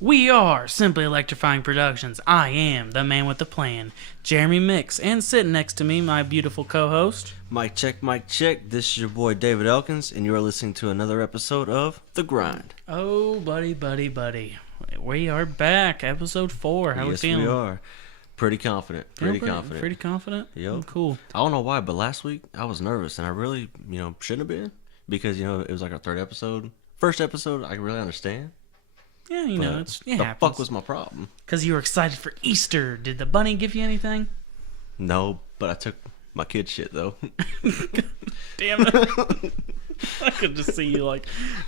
We are Simply Electrifying Productions. I am the man with the plan, Jeremy Mix, and sitting next to me, my beautiful co-host. Mic check, mic check. This is your boy David Elkins, and you are listening to another episode of The Grind. Oh, buddy. We are back, episode 4. How we feeling? Yes, we are. Pretty confident. Pretty confident. Pretty confident? Yep. Oh, cool. I don't know why, but last week I was nervous, and I really, shouldn't have been. Because, it was like our third episode. First episode, I can really understand. Yeah, it happens. The fuck was my problem? Because you were excited for Easter. Did the bunny give you anything? No, but I took my kid's shit, though. Damn it. I could just see you, like,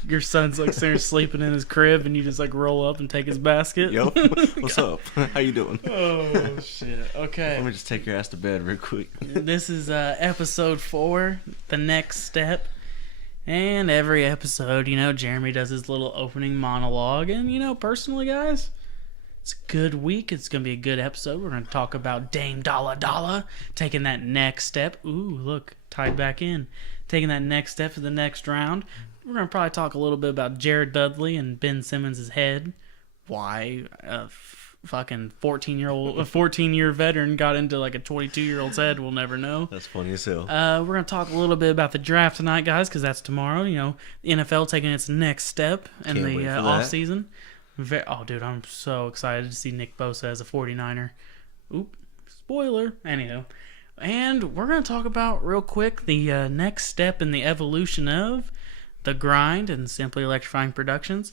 your son's, like, sitting there sleeping in his crib, and you just, like, roll up and take his basket. Yo, what's up? How you doing? Oh, shit. Okay. Let me just take your ass to bed real quick. This is episode 4, the next step. And every episode, Jeremy does his little opening monologue. And, personally, guys, it's a good week. It's going to be a good episode. We're going to talk about Dame Dollar taking that next step. Ooh, look, tied back in. Taking that next step for the next round. We're going to probably talk a little bit about Jared Dudley and Ben Simmons' head. Why fucking 14-year veteran got into like a 22-year-old's head, we'll never know. That's funny as hell. We're going to talk a little bit about the draft tonight, guys, because that's tomorrow. The NFL taking its next step in the offseason. Oh, dude, I'm so excited to see Nick Bosa as a 49er. Oop, spoiler. Anyhow. And we're going to talk about, real quick, the next step in the evolution of The Grind and Simply Electrifying Productions.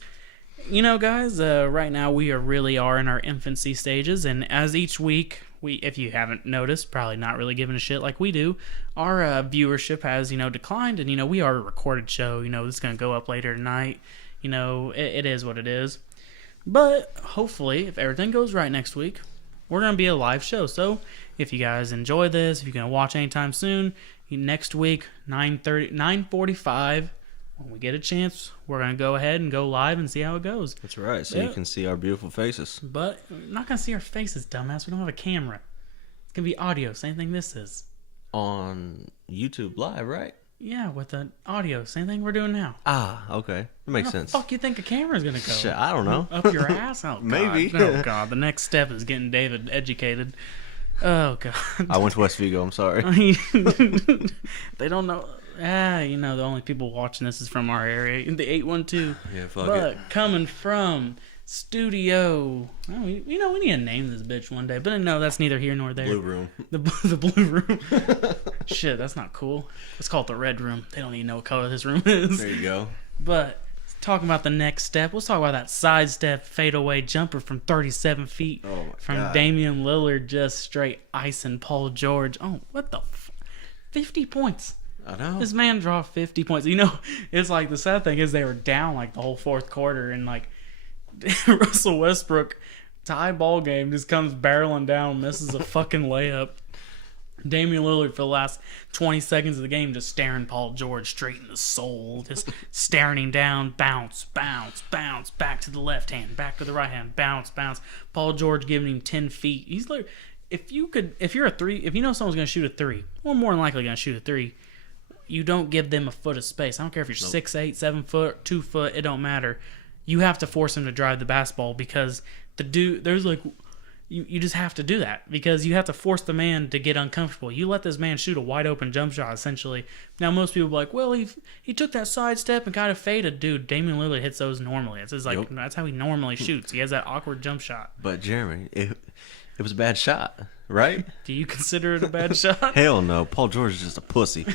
Guys, right now we really are in our infancy stages, and as each week, if you haven't noticed, probably not really giving a shit like we do, our viewership has, declined, and, we are a recorded show, this is going to go up later tonight, it is what it is, but hopefully, if everything goes right next week, we're going to be a live show, so if you guys enjoy this, if you're going to watch anytime soon, next week, 9:45, when we get a chance, we're going to go ahead and go live and see how it goes. That's right, so you can see our beautiful faces. But we're not going to see our faces, dumbass. We don't have a camera. It's going to be audio, same thing this is. On YouTube Live, right? Yeah, with the audio, same thing we're doing now. Ah, okay. That makes sense. How the fuck you think a camera's going to go? Shit, I don't know. Up your ass? Oh, God. Maybe. Oh, God. The next step is getting David educated. Oh, God. I went to West Vigo, I'm sorry. They don't know. The only people watching this is from our area, the 812. Yeah, fuck but it. Coming from studio, we need to name this bitch one day. But no, that's neither here nor there. Blue Room. The blue room. Shit, that's not cool. Let's call it the red room. They don't even know what color this room is. There you go. But talking about the next step, let's talk about that sidestep fadeaway jumper from 37 feet from God. Damian Lillard, just straight icing Paul George. Oh, what the 50 points. I know. This man draw 50 points. It's like the sad thing is they were down like the whole fourth quarter, and like Russell Westbrook tie ball game just comes barreling down, misses a fucking layup. Damian Lillard for the last 20 seconds of the game just staring Paul George straight in the soul, just staring him down, bounce, back to the left hand, back to the right hand, bounce. Paul George giving him 10 feet. He's like, if you know someone's gonna shoot a three, or more than likely gonna shoot a three, you don't give them a foot of space. I don't care if you're 6'8", 7 foot, 2 foot, it don't matter. You have to force him to drive the basketball because you just have to do that because you have to force the man to get uncomfortable. You let this man shoot a wide open jump shot, essentially. Now, most people are like, well, he took that side step and kind of faded. Dude, Damian Lillard hits those normally. That's how he normally shoots. He has that awkward jump shot. But, Jeremy, it was a bad shot, right? Do you consider it a bad shot? Hell no. Paul George is just a pussy.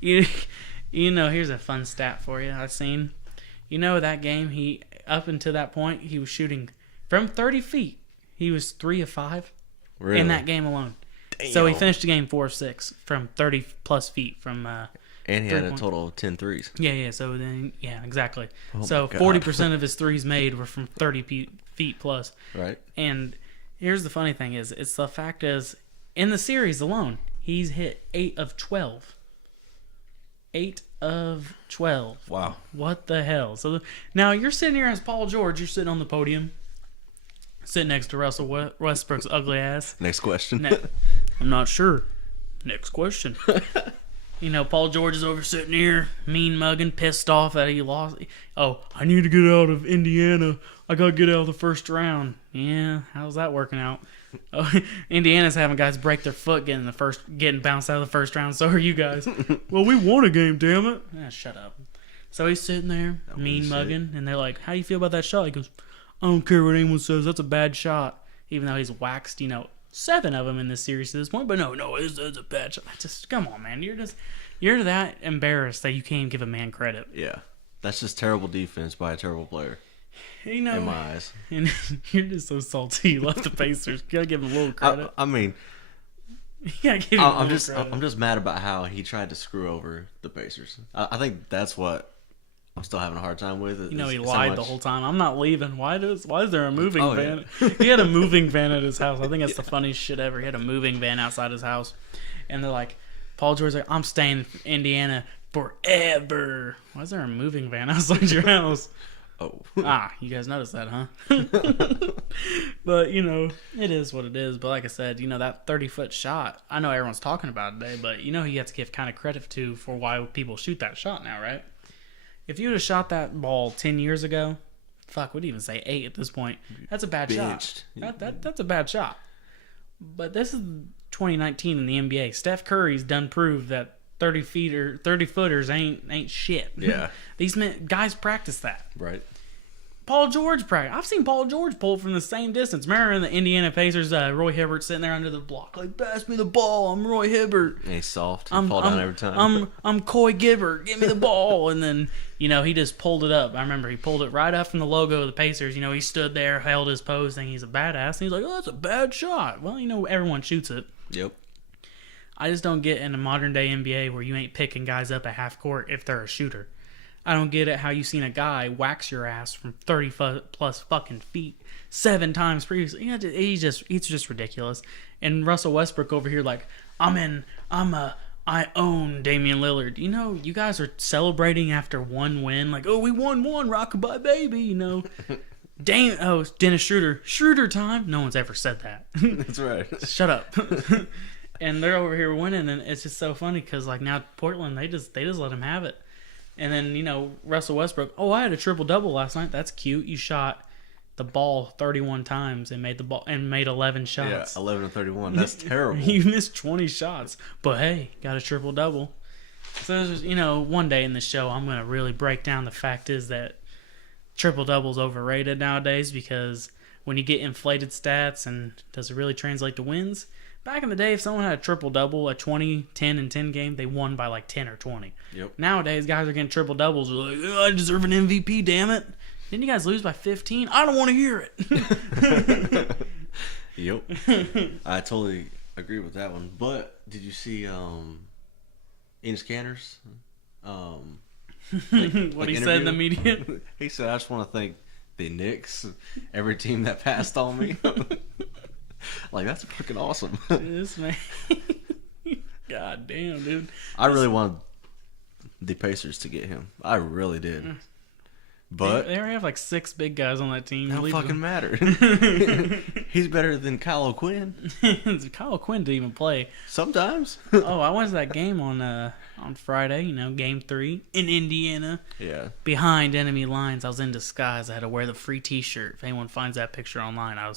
Here's a fun stat for you I've seen. That game, up until that point, he was shooting from 30 feet. He was 3 of 5 Really? in that game alone. Damn. So he finished the game 4 of 6 from 30 plus feet from. And he had a total of 10 threes. Yeah. So then, exactly. Oh so 40% of his threes made were from 30 feet plus. Right. And here's the funny thing it's the fact is, in the series alone, he's hit 8 of 12. 8 of 12. Wow. What the hell? So now you're sitting here as Paul George. You're sitting on the podium, sitting next to Russell Westbrook's ugly ass. Next question. I'm not sure. Next question. Paul George is over sitting here, mean mugging, pissed off that he lost. Oh, I need to get out of Indiana. I got to get out of the first round. Yeah, how's that working out? Oh, Indiana's having guys break their foot getting bounced out of the first round. So are you guys. Well, we won a game, damn it. Shut up. So he's sitting there, mean mugging, and they're like, how do you feel about that shot? He goes, I don't care what anyone says. That's a bad shot. Even though he's waxed, 7 of them in this series to this point. But no, it's a bad shot. Just, come on, man. You're that embarrassed that you can't give a man credit. Yeah. That's just terrible defense by a terrible player. In my eyes. And you're just so salty you left the Pacers. You gotta give him a little credit. I mean, yeah, give him a little credit. I'm just mad about how he tried to screw over the Pacers. I think that's what I'm still having a hard time with. He lied the whole time. I'm not leaving. Why is there a moving van? Yeah. He had a moving van at his house. I think that's the funniest shit ever. He had a moving van outside his house. And they're like, Paul George's like, I'm staying in Indiana forever. Why is there a moving van outside your house? Oh. You guys noticed that, huh? But, it is what it is. But like I said, that 30-foot shot, I know everyone's talking about it today, but you have to give kind of credit for why people shoot that shot now, right? If you would have shot that ball 10 years ago, we'd even say 8 at this point. That's a bad shot. That's a bad shot. But this is 2019 in the NBA. Steph Curry's done proved that 30-footers ain't shit. Yeah. These guys practice that. Right. Paul George practice. I've seen Paul George pull from the same distance. Remember in the Indiana Pacers, Roy Hibbert sitting there under the block, like, pass me the ball. I'm Roy Hibbert. And he's soft. He fall down every time. I'm Coy Gibbert. Give me the ball. And then, he just pulled it up. I remember he pulled it right up from the logo of the Pacers. He stood there, held his pose, thinking he's a badass. And he's like, oh, that's a bad shot. Well, everyone shoots it. Yep. I just don't get in a modern day NBA where you ain't picking guys up at half court if they're a shooter. I don't get it how you seen a guy wax your ass from 30 plus fucking feet 7 times previously. It's just ridiculous. And Russell Westbrook over here like, I own Damian Lillard. You guys are celebrating after one win, like, oh, we won one, rockabye baby, Dennis Schroeder time. No one's ever said that. That's right. Shut up. And they're over here winning, and it's just so funny because now Portland, they just let him have it. And then, Russell Westbrook, I had a triple-double last night. That's cute. You shot the ball 31 times and made 11 shots. Yeah, 11 of 31. That's terrible. You missed 20 shots. But, hey, got a triple-double. So, just, one day in the show, I'm going to really break down the fact is that triple-double's overrated nowadays because when you get inflated stats and does it really translate to wins? Back in the day, if someone had a triple-double, a 20, 10, and 10 game, they won by like 10 or 20. Yep. Nowadays, guys are getting triple-doubles. They're like, I deserve an MVP, damn it. Didn't you guys lose by 15? I don't want to hear it. Yep. I totally agree with that one. But did you see Enes Kanter's? What he said in the media? He said, I just want to thank the Knicks, every team that passed on me. Like, that's fucking awesome. This man. God damn, dude. I really wanted the Pacers to get him. I really did. But they already have like 6 big guys on that team. It don't fucking matter. He's better than Kyle O'Quinn. Kyle O'Quinn didn't even play. Sometimes. I went to that game on Friday, game 3 in Indiana. Yeah. Behind enemy lines. I was in disguise. I had to wear the free t-shirt. If anyone finds that picture online, I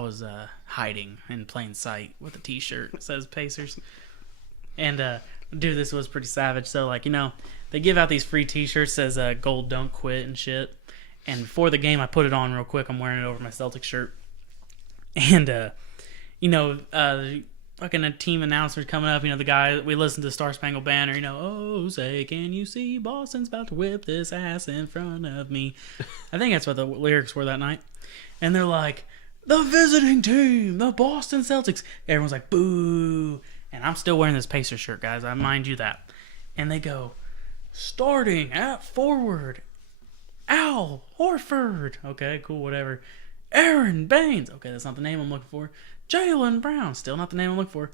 was hiding in plain sight with a t-shirt that says Pacers. And, dude, this was pretty savage. So, they give out these free t-shirts that says gold don't quit and shit. And before the game, I put it on real quick. I'm wearing it over my Celtics shirt. And, fucking a team announcer coming up. The guy, we listened to Star Spangled Banner. Oh, say, can you see Boston's about to whip this ass in front of me? I think that's what the lyrics were that night. And they're like, the visiting team, the Boston Celtics. Everyone's like, boo. And I'm still wearing this Pacers shirt, guys. I mind you that. And they go, starting at forward, Al Horford. Okay, cool, whatever. Aaron Baines. Okay, that's not the name I'm looking for. Jaylen Brown. Still not the name I'm looking for.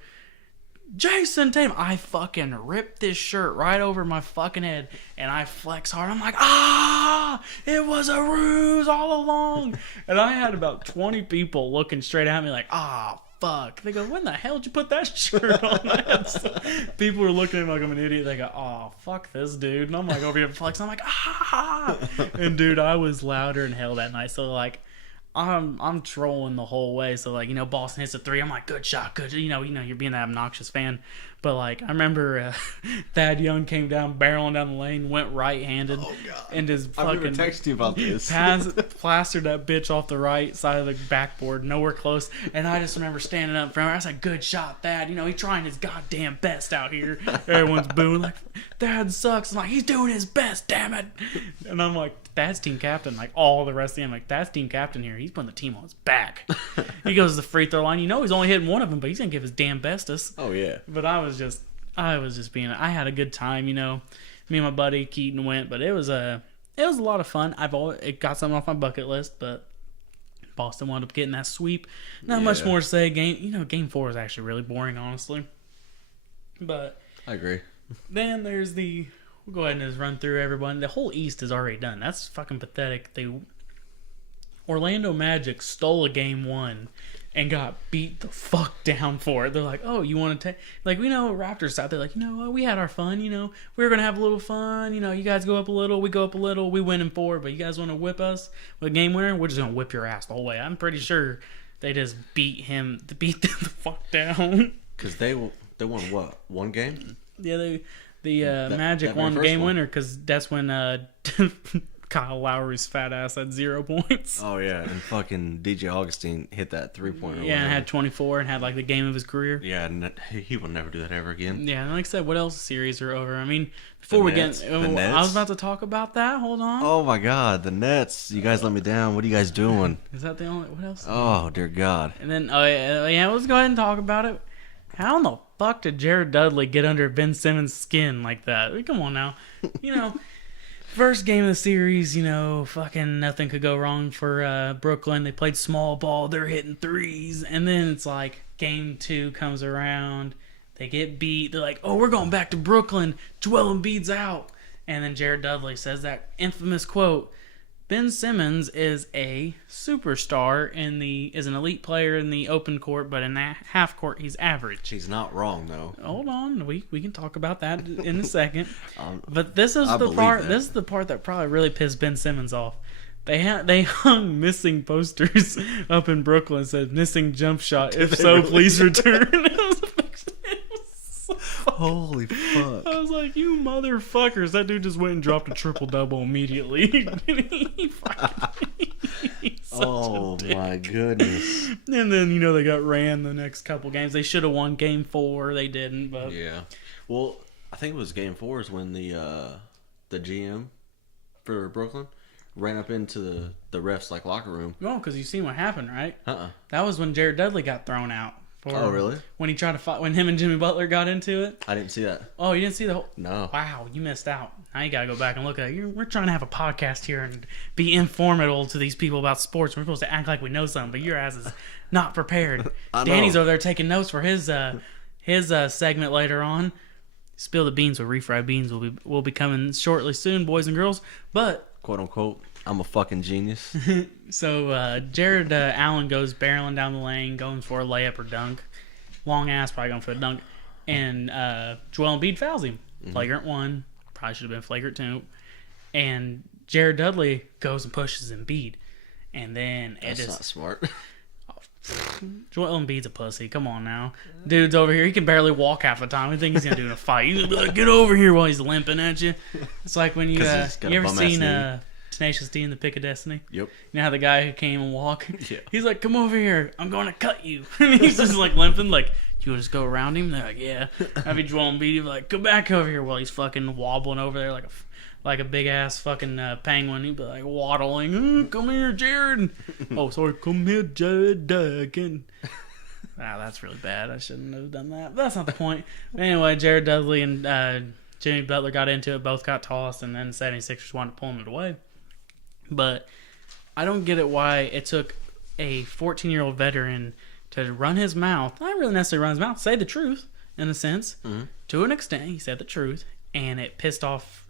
Jason Tatum. I fucking ripped this shirt right over my fucking head, and I flex hard. I'm like, it was a ruse all along. And I had about 20 people looking straight at me like, fuck. They go, when the hell did you put that shirt on? People are looking at me like I'm an idiot. They go, oh, fuck this dude. And I'm like over here flexing. I'm like, ah. And dude, I was louder than hell that night. So like, I'm trolling the whole way. So like, Boston hits a 3. I'm like, good shot, good. You're being that obnoxious fan. But like, I remember Thad Young came down, barreling down the lane, went right-handed, and just fucking. I'm gonna text you about this. Plastered that bitch off the right side of the backboard, nowhere close. And I just remember standing up in front of her. I was like, good shot, Thad. He's trying his goddamn best out here. Everyone's booing like, Thad sucks. I'm like, he's doing his best, damn it. And I'm like, Thad's team captain. Like all the rest of them, like Thad's team captain here. He's putting the team on his back. He goes to the free throw line. He's only hitting one of them, but he's gonna give his damn bestest. Oh yeah. But I was just being. I had a good time. Me and my buddy Keaton went, but it was a lot of fun. It got something off my bucket list, but Boston wound up getting that sweep. Not much more to say. Game 4 is actually really boring, honestly. But I agree. Then there's we'll go ahead and just run through everyone. The whole East is already done. That's fucking pathetic. Orlando Magic stole a game 1 and got beat the fuck down for it. They're like, oh, you want to take... Like, we know Raptors out there, like, we had our fun, we were going to have a little fun, you guys go up a little, we go up a little, we win in 4, but you guys want to whip us with a game winner? We're just going to whip your ass the whole way. I'm pretty sure they just beat them the fuck down. Because they won what? One game? Yeah, the Magic won the game winner because that's when Kyle Lowry's fat ass had 0 points. Oh yeah, and fucking DJ Augustine hit that 3-pointer. Yeah, and had 24 and had like the game of his career. Yeah, and he will never do that ever again. Yeah, and like I said, what else series are over? I mean, before we get, I was about to talk about that. Hold on. Oh my God, the Nets! You guys let me down. What are you guys doing? Is that the only? What else? Oh dear God. And then let's go ahead and talk about it. How in the fuck did Jared Dudley get under Ben Simmons' skin like that? Come on now, First game of the series, fucking nothing could go wrong for Brooklyn. They played small ball. They're hitting threes. And then it's like game 2 comes around. They get beat. They're like, oh, we're going back to Brooklyn. Joel Embiid's out. And then Jared Dudley says that infamous quote, Ben Simmons is a superstar is an elite player in the open court, but in that half court, he's average. He's not wrong though. Hold on, we can talk about that in a second. But this is the part. That. This is the part that probably really pissed Ben Simmons off. They hung missing posters up in Brooklyn that said missing jump shot. If so, really? Please return. Holy fuck. I was like, you motherfuckers. That dude just went and dropped a triple-double immediately. Oh, my goodness. And then, they got ran the next couple games. They should have won game 4. They didn't, but... Yeah. Well, I think it was game 4 is when the GM for Brooklyn ran up into the refs, locker room. Oh, because you seen what happened, right? Uh-uh. That was when Jared Dudley got thrown out. Oh, really? When he tried to fight, when him and Jimmy Butler got into it. I didn't see that. Oh, you didn't see the whole... No. Wow, you missed out. Now you gotta go back and look at it. We're trying to have a podcast here and be informative to these people about sports. We're supposed to act like we know something, but your ass is not prepared. Danny's over there taking notes for his segment later on. Spill the beans with refried beans will be coming shortly soon, boys and girls. But... quote unquote, I'm a fucking genius. So Jared Allen goes barreling down the lane, going for a layup or dunk. Long ass, probably going for a dunk. And Joel Embiid fouls him. Mm-hmm. Flagrant 1. Probably should have been flagrant 2. And Jared Dudley goes and pushes Embiid. And then That's not smart. Joel Embiid's a pussy. Come on now. Dude's over here. He can barely walk half the time. We think he's going to do in a fight. He's going to be like, get over here while he's limping at you. It's like when you ever seen... Tenacious D in the Pick of Destiny? Yep. You know how the guy who came and walked? Yeah. He's like, come over here. I'm going to cut you. And he's just limping. You just go around him? They're like, yeah. I'd be Joel Embiid. Like, come back over here while he's fucking wobbling over there like a big ass fucking penguin. He'd be like waddling. Come here, Jared. Oh, sorry. Come here, Jared again. Wow, that's really bad. I shouldn't have done that. But that's not the point. Anyway, Jared Dudley and Jimmy Butler got into it. Both got tossed, and then 76ers wanted to pull it away. But I don't get it why it took a 14-year-old veteran to run his mouth. Not really necessarily run his mouth, say the truth, in a sense. Mm-hmm. To an extent, he said the truth, and it pissed off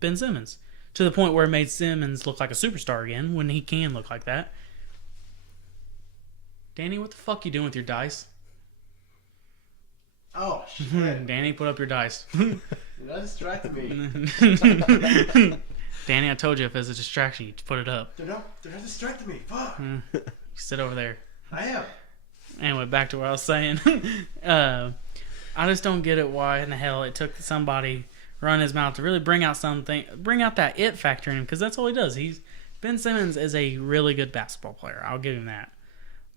Ben Simmons. To the point where it made Simmons look like a superstar again, when he can look like that. Danny, what the fuck you doing with your dice? Oh, shit. Danny, put up your dice. You're not distracting me. Danny, I told you if it's a distraction, you put it up. They're not distracting me. Fuck. You sit over there. I am. Anyway, back to what I was saying. I just don't get it why in the hell it took somebody run his mouth to really bring out that it factor in him, because that's all he does. Ben Simmons is a really good basketball player. I'll give him that.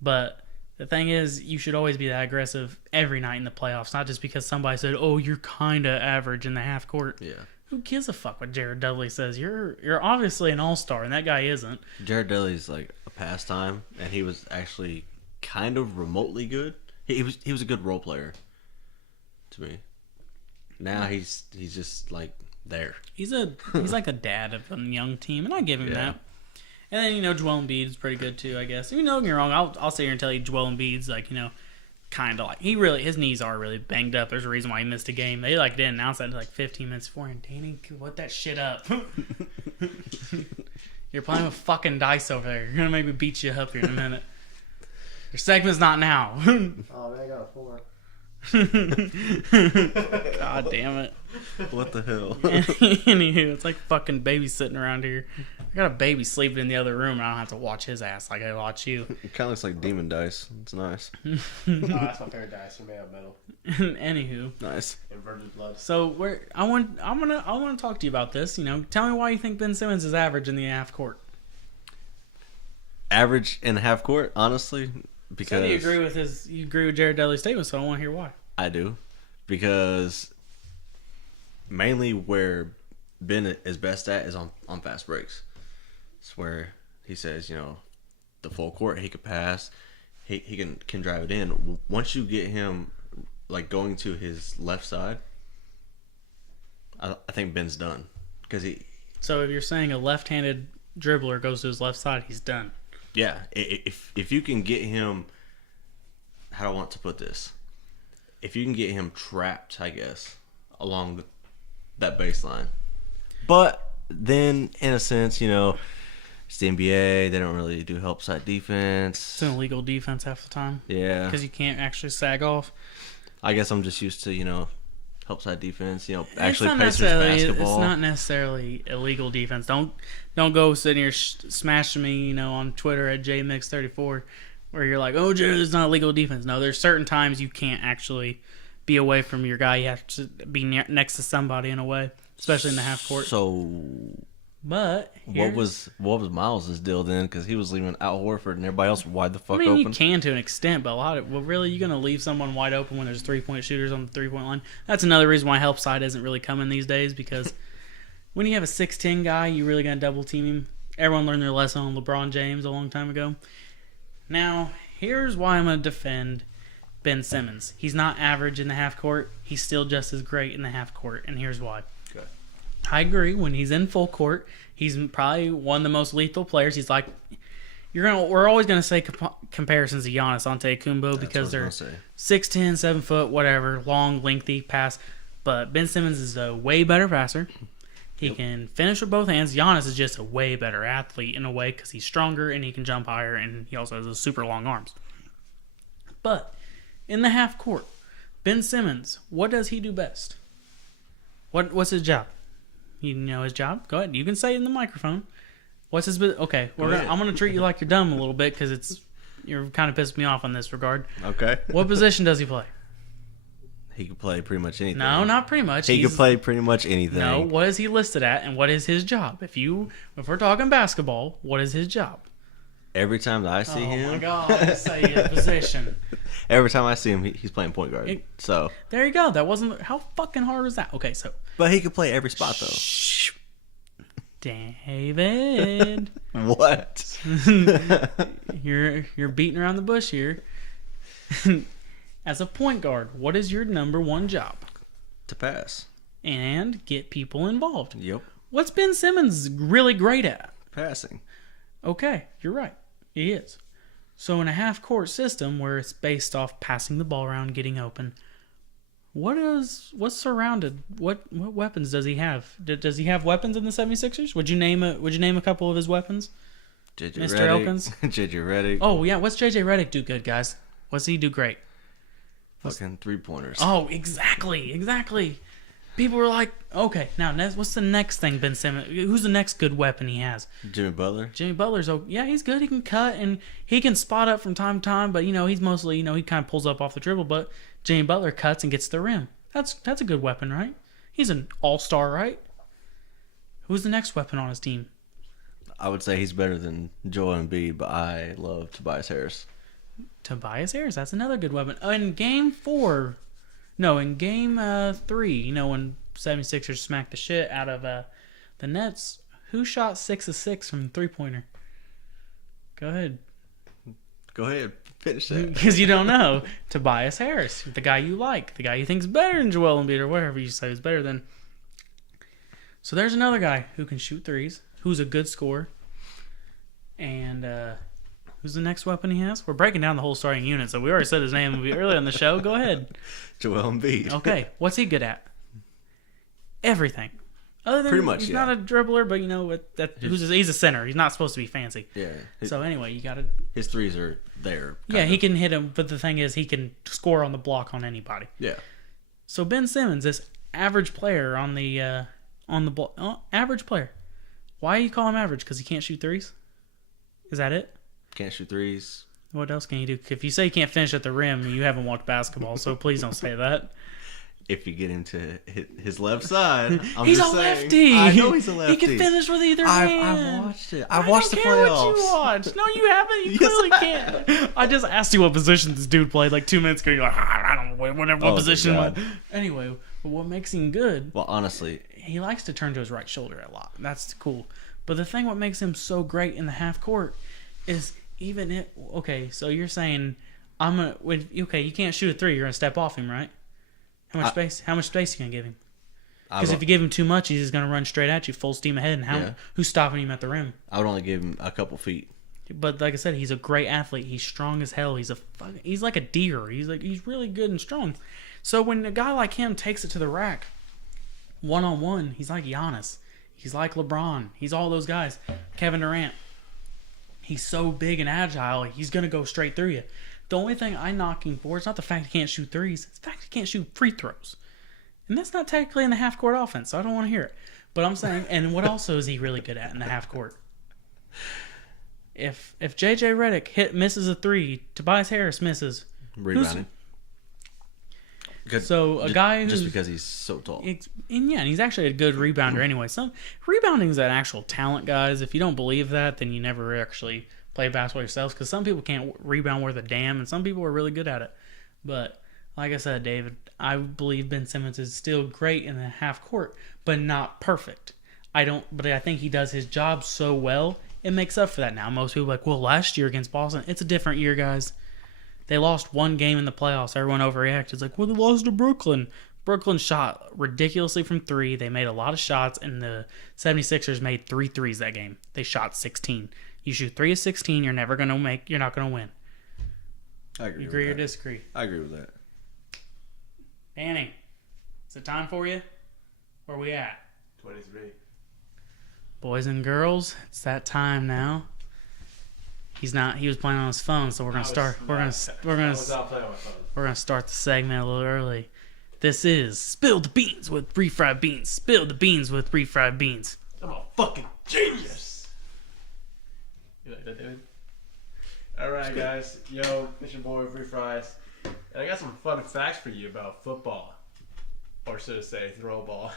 But the thing is, you should always be that aggressive every night in the playoffs, not just because somebody said, "Oh, you're kind of average in the half court." Yeah. Who gives a fuck what Jared Dudley says? You're obviously an all-star, and that guy isn't. Jared Dudley's like a pastime, and he was actually kind of remotely good. He was a good role player to me. Now he's just like there. He's like a dad of a young team, and I give him that. And then, Joel Embiid's pretty good too, I guess. Don't get me wrong, I'll sit here and tell you Joel Embiid's like, kind of like, his knees are really banged up. There's a reason why he missed a game. They didn't announce that until 15 minutes before. And Danny, what that shit up. You're playing with fucking dice over there. You're gonna make me beat you up here in a minute. Your segment's not now. Oh man, I got a 4. God damn it. What the hell? Anywho, it's like fucking babysitting around here. I got a baby sleeping in the other room, and I don't have to watch his ass like I watch you. It kind of looks like demon dice. It's nice. Oh, that's my favorite dice. They're made of metal. Anywho, Nice. Inverted blood. so I want to talk to you about this. Tell me why you think Ben Simmons is average in the half court. Average in half court, honestly, because So you agree with Jared Dudley's statement? So I want to hear why. I do, because mainly where Ben is best at is on fast breaks. It's where he says, the full court, he could pass, he can drive it in. Once you get him like going to his left side, I think Ben's done, because So if you're saying a left-handed dribbler goes to his left side, he's done. Yeah, if you can get him, how do I want to put this? If you can get him trapped, I guess, along that baseline. But then, in a sense, it's the NBA. They don't really do help side defense. It's an illegal defense half the time. Yeah. Because you can't actually sag off. I guess I'm just used to, help side defense, actually It's not Pacers necessarily- basketball. It's not necessarily illegal defense. Don't go sitting here smashing me, on Twitter at JMix34, where you're like, oh, Jared, it's not illegal defense. No, there's certain times you can't actually be away from your guy. You have to be next to somebody in a way, especially in the half court. So, But what was Miles' deal then? Because he was leaving Al Horford and everybody else wide the fuck I mean, open. you can to an extent, but really, you're going to leave someone wide open when there's 3-point shooters on the 3-point line? That's another reason why help side isn't really coming these days, because when you have a 6'10 guy, you're really going to double team him. Everyone learned their lesson on LeBron James a long time ago. Now, here's why I'm going to defend Ben Simmons. He's not average in the half court. He's still just as great in the half court, and here's why. Okay. I agree. When he's in full court, he's probably one of the most lethal players. He's like, we're always gonna say comparisons to Giannis Antetokounmpo because they're 6'10", 7 foot, whatever, long, lengthy pass. But Ben Simmons is a way better passer. He can finish with both hands. Giannis is just a way better athlete in a way because he's stronger and he can jump higher, and he also has super long arms. But in the half court, Ben Simmons, what does he do best? What's his job? You know his job? Go ahead. You can say it in the microphone. What's his... Okay, I'm going to treat you like you're dumb a little bit because you're kind of pissed me off on this regard. Okay. What position does he play? He could play pretty much anything. No, not pretty much. He could play pretty much anything. No, what is he listed at, and what is his job? If we're talking basketball, what is his job? Every time that I see him... Oh my God, say his position. Every time I see him, he's playing point guard. So there you go. That wasn't... How fucking hard was that? Okay, so... But he could play every spot, though. Shh. David. What? You're beating around the bush here. As a point guard, what is your number one job? To pass. And get people involved. Yep. What's Ben Simmons really great at? Passing. Okay, you're right. He is. So in a half-court system where it's based off passing the ball around, getting open, what's surrounded? What weapons does he have? Does he have weapons in the 76ers? Would you name a couple of his weapons? JJ Mr. Redick. Elkins. JJ Redick. Oh, yeah. What's JJ Redick do good, guys? What's he do great? Fucking 3-pointers. Oh, exactly. People were like, okay, now what's the next thing Ben Simmons? Who's the next good weapon he has? Jimmy Butler. Jimmy Butler's, he's good. He can cut and he can spot up from time to time, but, he's mostly, he kind of pulls up off the dribble, but Jimmy Butler cuts and gets to the rim. That's a good weapon, right? He's an all-star, right? Who's the next weapon on his team? I would say he's better than Joel Embiid, but I love Tobias Harris. Tobias Harris, that's another good weapon. In game 3, when 76ers smacked the shit out of the Nets, who shot 6 of 6 from the three-pointer? Go ahead. Finish that. Because you don't know. Tobias Harris, the guy you like, the guy you think's better than Joel Embiid or whatever you say is better than. So there's another guy who can shoot threes, who's a good scorer. And who's the next weapon he has? We're breaking down the whole starting unit, so we already said his name earlier on the show. Go ahead. Joel Embiid. Okay, what's he good at? Everything. Other than pretty much, he's not a dribbler, but he's a center. He's not supposed to be fancy. Yeah. So anyway, you got to. His threes are there. Yeah, he can hit him, but the thing is, he can score on the block on anybody. Yeah. So Ben Simmons, this average player on the ball, average player. Why you call him average? Because he can't shoot threes? Is that it? Can't shoot threes. What else can you do? If you say you can't finish at the rim, you haven't watched basketball, so please don't say that. If you get into his left side, he's a lefty. I know he's a lefty. He can finish with either hand. I watched it. I watched the playoffs. I don't care what you watched. No, you haven't. You clearly can't. I just asked you what position this dude played like 2 minutes ago. You're like, I don't know what position. Anyway, but what makes him good? Well, honestly, he likes to turn to his right shoulder a lot. That's cool. But the thing what makes him so great in the half court is even it. Okay, so you're saying you can't shoot a three. You're gonna step off him, right? How much space? How much space are you gonna give him? Because if you give him too much, he's just gonna run straight at you, full steam ahead. And who's stopping him at the rim? I would only give him a couple feet. But like I said, he's a great athlete. He's strong as hell. He's like a deer. He's really good and strong. So when a guy like him takes it to the rack, 1-on-1, he's like Giannis. He's like LeBron. He's all those guys. Kevin Durant. He's so big and agile. He's gonna go straight through you. The only thing I knock him for is not the fact he can't shoot threes. It's the fact he can't shoot free throws. And that's not technically in the half-court offense, so I don't want to hear it. But I'm saying, and what also is he really good at in the half-court? If J.J. Redick misses a three, Tobias Harris misses. Rebounding. So a guy who's... Just because he's so tall. And he's actually a good rebounder anyway. Rebounding is an actual talent, guys. If you don't believe that, then you never actually... play basketball yourselves, because some people can't rebound worth a damn and some people are really good at it. But like I said, David, I believe Ben Simmons is still great in the half court, but not perfect. But I think he does his job so well, it makes up for that now. Most people are like, well, last year against Boston, it's a different year, guys. They lost one game in the playoffs. Everyone overreacted. It's like, well, they lost to Brooklyn. Brooklyn shot ridiculously from three. They made a lot of shots, and the 76ers made 3 threes that game. They shot 16. You shoot 3 of 16, you're not going to win. I agree. You agree or disagree? I agree with that. Danny, is it time for you? Where we at? 23. Boys and girls, it's that time now. He's not. He was playing on his phone, so we're gonna start. We're gonna start the segment a little early. This is Spill the Beans with Refried Beans. Spill the beans with refried beans. I'm a fucking genius. You like that, David? Alright, guys. Yo, it's your boy, Free Fries. And I got some fun facts for you about football. Or should I say, throw ball.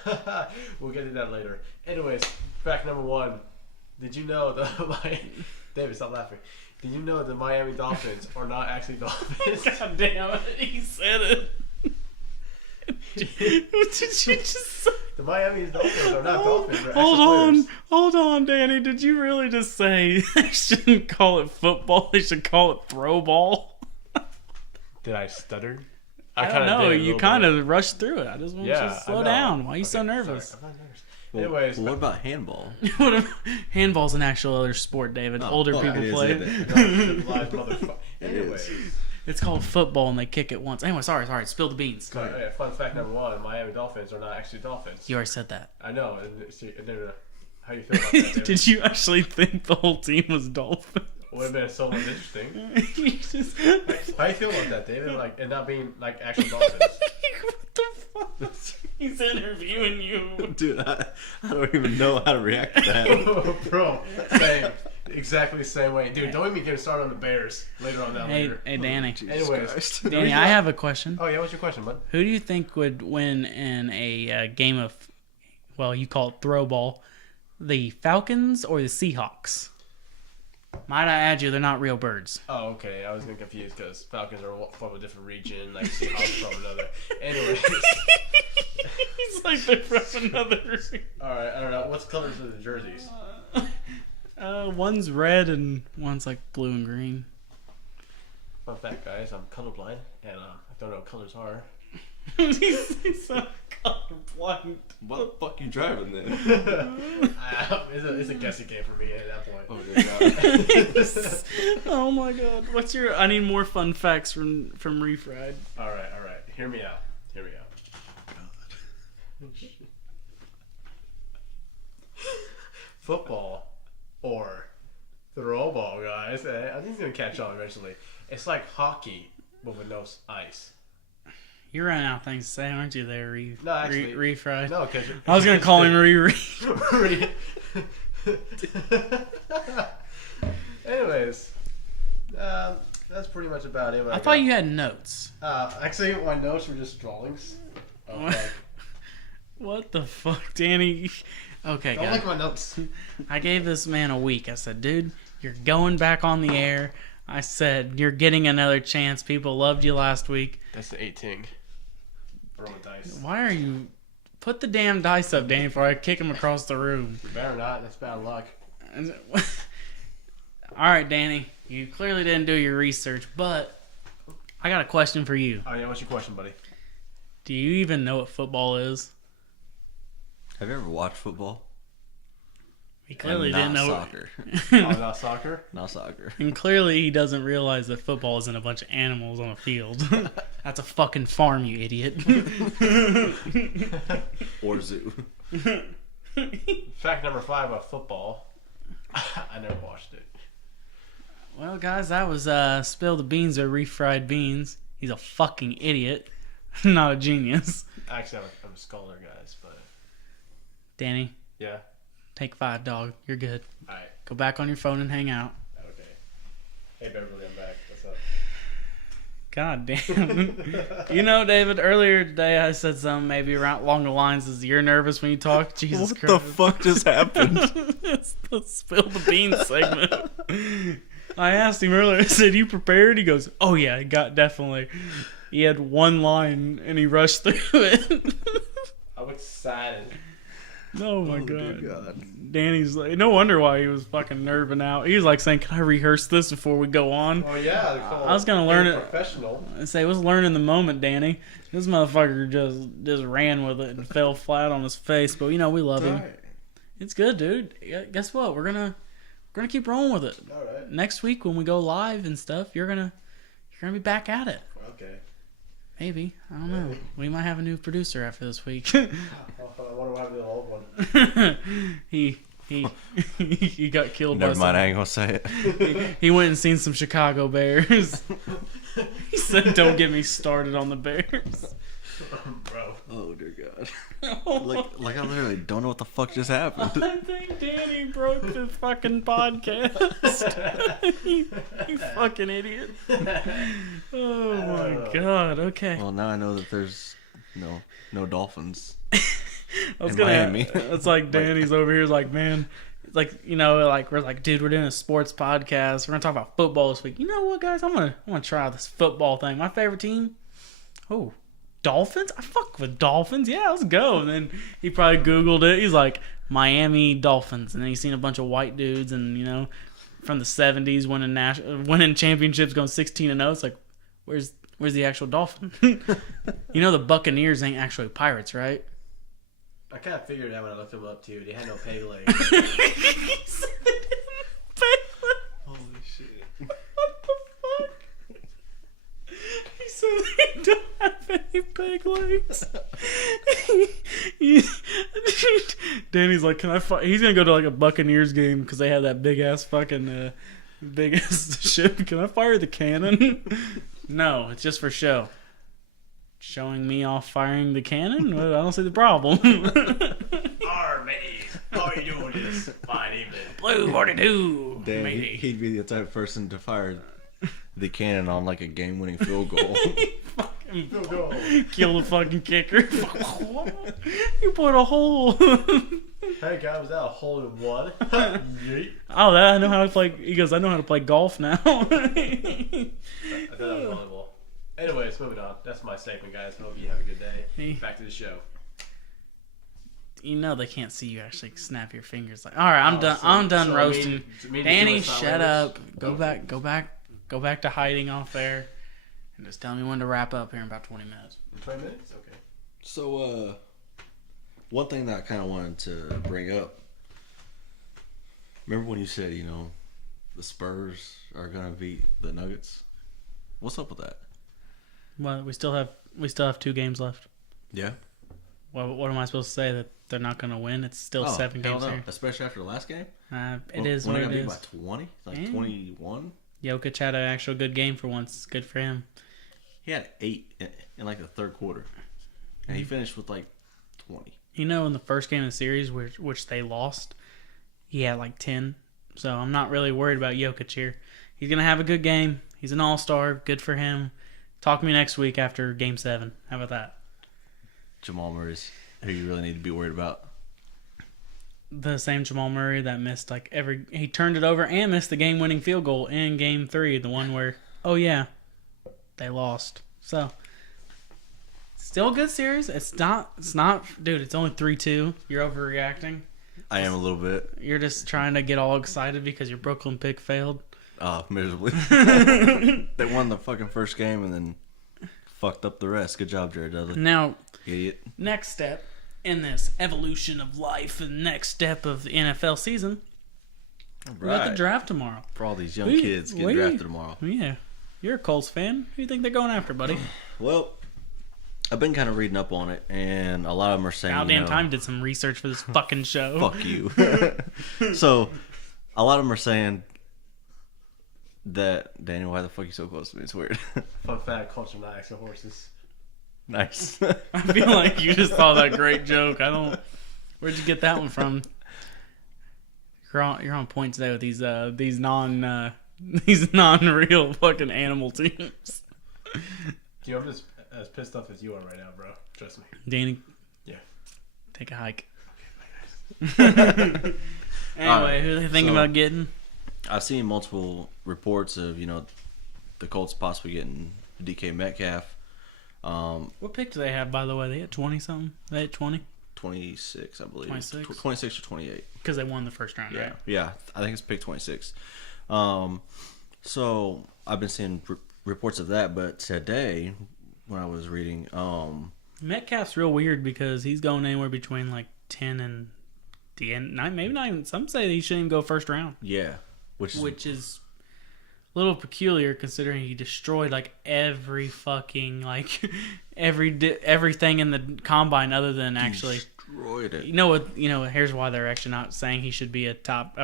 We'll get to that later. Anyways, fact number 1. Did you know David, stop laughing. Did you know the Miami Dolphins are not actually dolphins? God damn it, he said it. What did you just say? The Miami Dolphins are not dolphins. They're Hold on, Danny. Did you really just say they shouldn't call it football? They should call it throw ball? Did I stutter? I don't know. You kind of rushed through it. I just want you to slow down. Why are you so nervous? Sorry, I'm not nervous. Well, Anyways, what about handball? Handball's an actual other sport, David. Older people play it. Anyways. It's called football, and they kick it once. Anyway, sorry. Spill the beans. Fun fact number 1: Miami Dolphins are not actually dolphins. You already said that. I know. How you feel about that, David? Did you actually think the whole team was Dolphins? Would have been so much interesting. You just... How you feel about that, David? Like, and not being like actual Dolphins. What the fuck? He's interviewing you. Dude, I don't even know how to react to that. Bro, same. Exactly the same way. Dude, don't even get started on the Bears later on down later. Hey, Danny. Anyways. Danny, I have a question. Oh, yeah, what's your question, bud? Who do you think would win in a game of, well, you call it throw ball, the Falcons or the Seahawks? Might I add you, they're not real birds. Oh, okay. I was getting confused because Falcons are from a different region, like Seahawks from another. Anyways. He's like they're from another region. Alright, I don't know. What's colors of the jerseys? One's red and one's like blue and green. Fun fact, guys, I'm colorblind, and I don't know what colors are. He's so colorblind. What the fuck you driving then? It's a guessing game for me at that point. Oh, good God. Oh my god. What's your... I need more fun facts from Refried. Alright. Hear me out. Football or throw ball, guys. I think it's going to catch on eventually. It's like hockey, but with no ice. You're running out of things to say, aren't you there, No, actually. Refried? No, because... I was going to call him Re. Anyways, that's pretty much about it. I thought you had notes. Actually, my notes were just drawings. What the fuck, Danny? Okay, Don't guys. like my notes. I gave this man a week. I said, dude, you're going back on the air. I said, you're getting another chance. People loved you last week. That's the 18. Roll the dice. Why are you... Put the damn dice up, Danny, before I kick him across the room. You better not. That's bad luck. Alright, Danny. You clearly didn't do your research, but I got a question for you. Oh, yeah. What's your question, buddy? Do you even know what football is? Have you ever watched football? He clearly And didn't know. soccer. Oh, not soccer? Not soccer. And clearly he doesn't realize that football isn't a bunch of animals on a field. That's a fucking farm, you idiot. Or zoo. Fact number 5 about football. I never watched it. Well, guys, that was Spill the Beans or Refried Beans. He's a fucking idiot. Not a genius. Actually, I'm a scholar, guys, but... Danny, Yeah? take 5, dog. You're good. Alright. Go back on your phone and hang out. Okay. Hey, Beverly, I'm back. What's up? God damn. You know, David, earlier today I said something maybe around along the lines of you're nervous when you talk. Jesus What Christ. the fuck just happened? It's the Spill the Beans segment. I asked him earlier, I said, you prepared? He goes, oh yeah, I got definitely. He had one line and he rushed through it. I'm excited. Oh my dear god. God. Danny's like, no wonder why he was fucking nerving out. He was like saying, can I rehearse this before we go on? Oh, yeah. I was gonna learn it. Professional. I say, it was learning the moment, Danny. This motherfucker just ran with it and fell flat on his face. But you know, we love him. Right. It's good, dude. Guess what? We're gonna keep rolling with it. All right. Next week when we go live and stuff, you're gonna be back at it. Okay. Maybe. I don't know. We might have a new producer after this week. I wonder what happened to the old one. he got killed. Never by mind, I ain't gonna say it. He went and seen some Chicago Bears. He said, "Don't get me started on the Bears." Bro. Oh dear God. Like I literally don't know what the fuck just happened. I think Danny broke the fucking podcast. you fucking idiot. Oh my god. Okay. Well, now I know that there's no dolphins. I was in gonna. Miami. It's like Danny's over here, like, man, it's like, you know, like we're like, dude, we're doing a sports podcast. We're gonna talk about football this week. You know what, guys? I'm gonna try this football thing. My favorite team. Oh, Dolphins. I fuck with Dolphins. Yeah, let's go. And then he probably Googled it. He's like, Miami Dolphins, and then he's seen a bunch of white dudes, and you know, from the '70s winning championships, going 16-0. It's like, where's the actual Dolphin? You know, the Buccaneers ain't actually pirates, right? I kind of figured that when I looked him up, too. They had no peg leg. Holy shit. What the fuck? He said they don't have Peg legs. Danny's like, can I fire? He's gonna go to like a Buccaneers game because they have that big ass fucking big ass ship. Can I fire the cannon? No, it's just for show. Showing me off firing the cannon? Well, I don't see the problem. Arr, matey. How are you doing this fine evening? Blue 42. Dan, matey. he'd be the type of person to fire the cannon on like a game-winning field goal. Kill the fucking kicker. You put a hole. Hey guys, was that a hole in one? Yeet. Oh, I know how to play. He goes, I know how to play golf now. I thought that was volleyball. Anyways, moving on. That's my statement, guys. Hope you have a good day. Back to the show. You know they can't see you actually snap your fingers. Like, all right, I'm done. I'm done roasting. Danny, shut up. Go back to hiding off there, and just tell me when to wrap up here in about 20 minutes. 20 minutes? Okay. So, one thing that I kind of wanted to bring up. Remember when you said, the Spurs are gonna beat the Nuggets? What's up with that? Well, we still have 2 games left. Yeah. Well, what am I supposed to say, that they're not going to win? It's still 7 games here. Especially after the last game? It is what it is. By 20? Like 21? Jokic had an actual good game for once. Good for him. He had 8 in like the third quarter. And he finished with like 20. In the first game of the series, which they lost, he had like 10. So I'm not really worried about Jokic here. He's going to have a good game. He's an all-star. Good for him. Talk to me next week after Game 7. How about that? Jamal Murray's who you really need to be worried about. The same Jamal Murray that missed he turned it over and missed the game-winning field goal in Game 3, the one where, they lost. So, still a good series. It's not, dude, it's only 3-2. You're overreacting. I am a little bit. You're just trying to get all excited because your Brooklyn pick failed. Miserably. They won the fucking first game and then fucked up the rest. Good job, Jared Dudley. Now, idiot. Next step in this evolution of life and next step of the NFL season, we got the draft tomorrow. For all these young kids getting drafted tomorrow. Yeah. You're a Colts fan. Who do you think they're going after, buddy? Well, I've been kind of reading up on it, and a lot of them are saying, Goddamn time did some research for this fucking show. Fuck you. So, a lot of them are saying that, Daniel, why the fuck are you so close to me? It's weird. Fun fact, Colts are not actual horses. Nice. I feel like you just saw that great joke. Where'd you get that one from? You're on point today with these non-real fucking animal teams. Dude, I'm just as pissed off as you are right now, bro. Trust me. Danny. Yeah. Take a hike. Okay. Anyway, who are they thinking about getting? I've seen multiple reports of, the Colts possibly getting DK Metcalf. What pick do they have, by the way? They had 20-something? They had 20? 26, I believe. 26? 26 or 28. Because they won the first round, right? Yeah, I think it's pick 26. So, I've been seeing reports of that, but today, when I was reading... Metcalf's real weird because he's going anywhere between, 10 and the end. Maybe not even... Some say he shouldn't even go first round. Yeah. Which is a little peculiar considering he destroyed every fucking everything in the combine other than actually destroyed it. Here's why they're actually not saying he should be a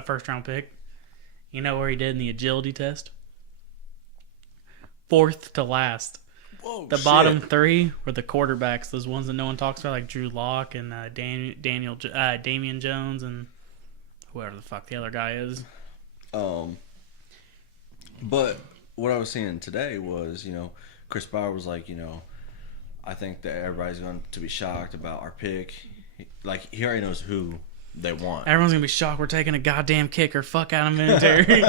first round pick. You know where he did in the agility test? 4th to last. Whoa, the bottom 3 were the quarterbacks, those ones that no one talks about, like Drew Lock and Damian Jones and whoever the fuck the other guy is. But what I was seeing today was, Chris Bauer was like, I think that everybody's going to be shocked about our pick. He already knows who they want. Everyone's going to be shocked we're taking a goddamn kicker. Fuck Adam Vinatieri.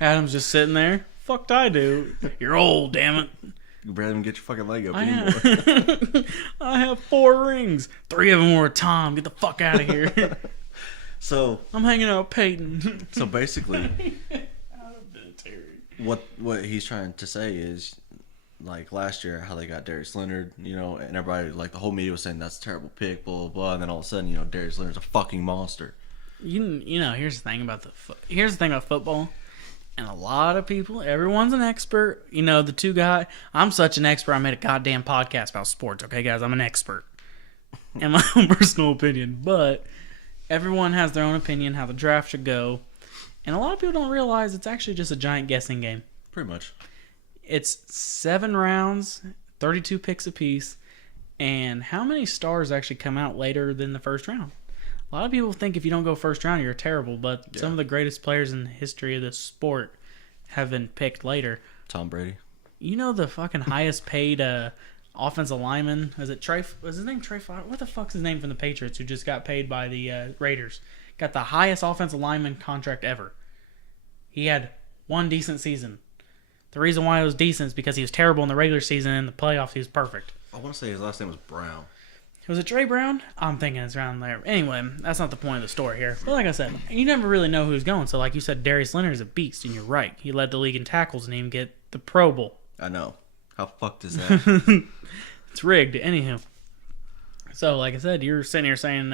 Adam's just sitting there. Fucked I do. You're old, damn it. You barely even get your fucking leg up anymore. I have 4 rings. 3 of them were Tom. Get the fuck out of here. So I'm hanging out with Peyton. So basically, what he's trying to say is, last year, how they got Darius Leonard, and everybody, the whole media was saying that's a terrible pick, blah, blah, blah, and then all of a sudden, Darius Leonard's a fucking monster. Here's the thing about football. And a lot of people, everyone's an expert. You know, the two guys, I'm such an expert, I made a goddamn podcast about sports, okay, guys? I'm an expert. In my own personal opinion. But everyone has their own opinion how the draft should go. And a lot of people don't realize it's actually just a giant guessing game. Pretty much. It's 7 rounds, 32 picks apiece. And how many stars actually come out later than the first round? A lot of people think if you don't go first round, you're terrible, but some of the greatest players in the history of this sport have been picked later. Tom Brady. You know the fucking highest paid offensive lineman? Was his name Trey Fox? What the fuck's his name from the Patriots who just got paid by the Raiders? Got the highest offensive lineman contract ever. He had one decent season. The reason why it was decent is because he was terrible in the regular season and in the playoffs he was perfect. I want to say his last name was Brown. Was it Trey Brown? I'm thinking it's around there. Anyway, that's not the point of the story here. But like I said, you never really know who's going. So like you said, Darius Leonard is a beast, and you're right. He led the league in tackles and he didn't get the Pro Bowl. I know. How fucked is that? It's rigged. Anywho. So like I said, you're sitting here saying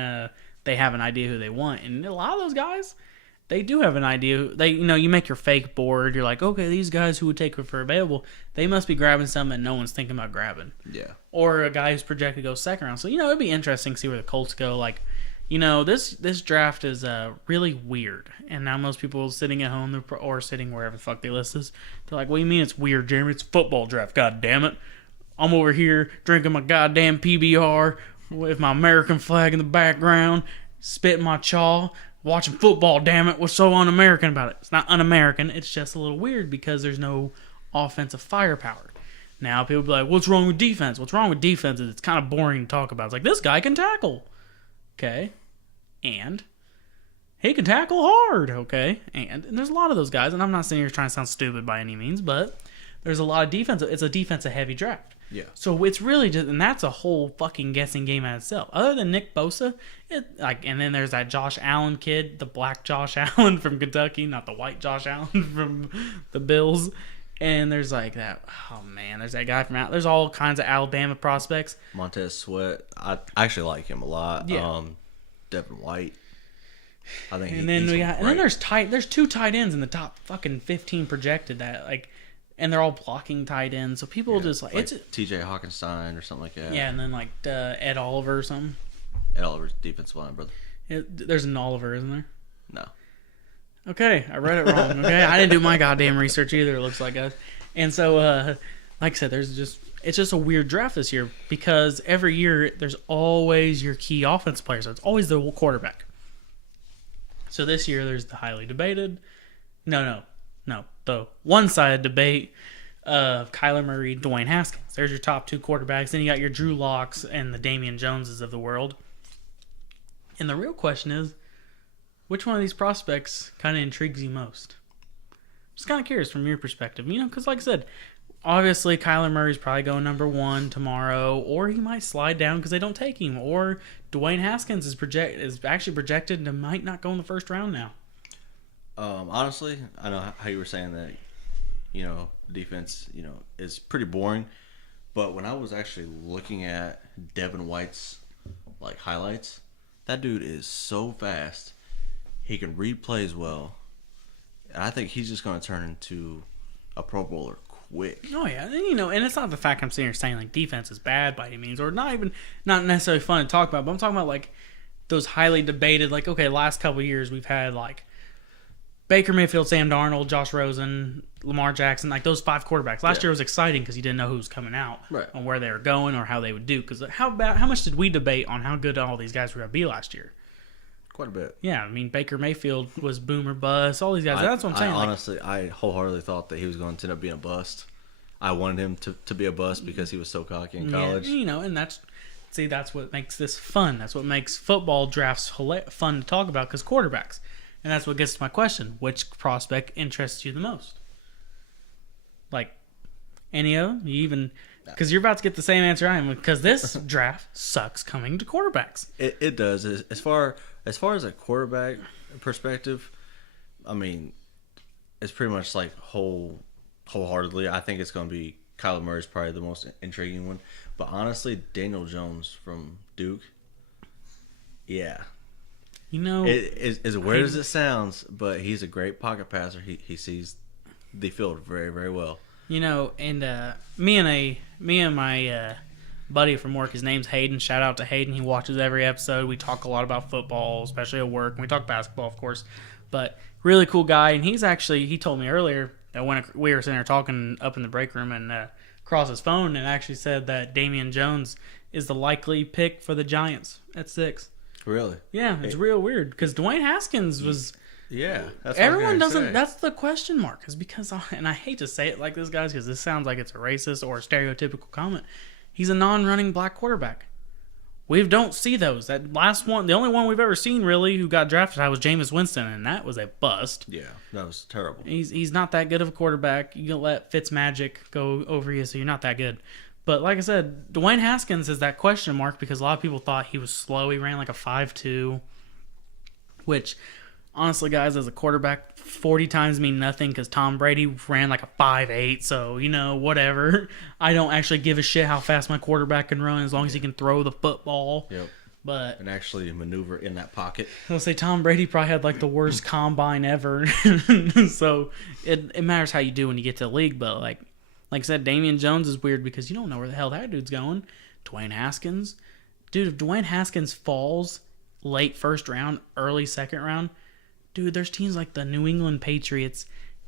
they have an idea who they want. And a lot of those guys, they do have an idea. You make your fake board. You're like, okay, these guys who would take it for available, they must be grabbing something that no one's thinking about grabbing. Yeah. Or a guy who's projected to go second round. So, it'd be interesting to see where the Colts go. Like, this draft is really weird. And now most people sitting at home or sitting wherever the fuck they list this, they're like, what do you mean it's weird, Jeremy? It's a football draft, god damn it. I'm over here drinking my goddamn PBR with my American flag in the background, spitting my chaw, watching football, damn it. What's so un-American about it? It's not un-American. It's just a little weird because there's no offensive firepower. Now people be like, what's wrong with defense? What's wrong with defense is it's kind of boring to talk about. It's like, this guy can tackle. Okay. And he can tackle hard. Okay. And there's a lot of those guys. And I'm not sitting here trying to sound stupid by any means, but there's a lot of defense. It's a defensive heavy draft. Yeah. So it's really just, and that's a whole fucking guessing game at itself. Other than Nick Bosa, and then there's that Josh Allen kid, the black Josh Allen from Kentucky, not the white Josh Allen from the Bills. And there's like that, there's that guy from there's all kinds of Alabama prospects. Montez Sweat, I actually like him a lot. Yeah. Devin White, I think. And then there's 2 tight ends in the top fucking 15 projected and they're all blocking tight ends. So people just like it's T.J. Hawkinstein or something like that. Yeah, and then like Ed Oliver or something. Ed Oliver's defensive line, brother. There's an Oliver, isn't there? No. Okay, I read it wrong. Okay, I didn't do my goddamn research either. It looks like guys. And so, like I said, it's just a weird draft this year because every year there's always your key offense player. So it's always the quarterback. So this year there's the highly debated, the one-sided debate of Kyler Murray, Dwayne Haskins. There's your top 2 quarterbacks. Then you got your Drew Locks and the Damian Joneses of the world. And the real question is, which one of these prospects kind of intrigues you most? Just kind of curious from your perspective, because like I said, obviously Kyler Murray's probably going number 1 tomorrow, or he might slide down because they don't take him, or Dwayne Haskins is actually projected to might not go in the first round now. Honestly, I know how you were saying that, defense, is pretty boring, but when I was actually looking at Devin White's highlights, that dude is so fast. He can read plays well. And I think he's just going to turn into a Pro Bowler quick. Oh, yeah. And it's not the fact I'm sitting here saying, defense is bad by any means, or not necessarily fun to talk about, but I'm talking about, those highly debated, last couple of years we've had, Baker Mayfield, Sam Darnold, Josh Rosen, Lamar Jackson, those 5 quarterbacks. Last year was exciting because you didn't know who was coming out, right, on where they were going or how they would do. Because how much did we debate on how good all these guys were going to be last year? Quite a bit. Yeah, Baker Mayfield was boomer bust. All these guys. That's what I'm saying. Honestly, I wholeheartedly thought that he was going to end up being a bust. I wanted him to be a bust because he was so cocky in college. Yeah, and that's what makes this fun. That's what makes football drafts fun to talk about because quarterbacks. And that's what gets to my question. Which prospect interests you the most? Any of them? You even... Because you're about to get the same answer I am. Because this draft sucks coming to quarterbacks. It does. As far as a quarterback perspective, it's pretty much wholeheartedly. I think it's going to be Kyler Murray's probably the most intriguing one. But honestly, Daniel Jones from Duke, yeah. As weird as it sounds, but he's a great pocket passer. He sees the field very, very well. You know, and me and my buddy from work, his name's Hayden. Shout out to Hayden. He watches every episode. We talk a lot about football, especially at work. And we talk basketball, of course. But really cool guy. And he told me earlier that when we were sitting there talking up in the break room and across his phone, and actually said that Damian Jones is the likely pick for the Giants at 6. Really? Yeah, it's real weird because Dwayne Haskins was. Yeah, that's everyone doesn't. Say. That's the question mark, is because, and I hate to say it like this, guys, because this sounds like it's a racist or a stereotypical comment. He's a non-running black quarterback. We don't see those. That last one, the only one we've ever seen really who got drafted was Jameis Winston, and that was a bust. Yeah, that was terrible. He's not that good of a quarterback. You can let Fitzmagic go over you, so you're not that good. But like I said, Dwayne Haskins is that question mark because a lot of people thought he was slow. He ran like a 5.2, which, honestly, guys, as a quarterback, 40 times mean nothing because Tom Brady ran like a 5.8. So, whatever. I don't actually give a shit how fast my quarterback can run as long as he can throw the football. Yep. But and actually maneuver in that pocket. I'll say Tom Brady probably had like the worst combine ever. So it matters how you do when you get to the league. But like I said, Damian Jones is weird because you don't know where the hell that dude's going. Dwayne Haskins. Dude, if Dwayne Haskins falls late first round, early second round, dude, there's teams like the New England Patriots,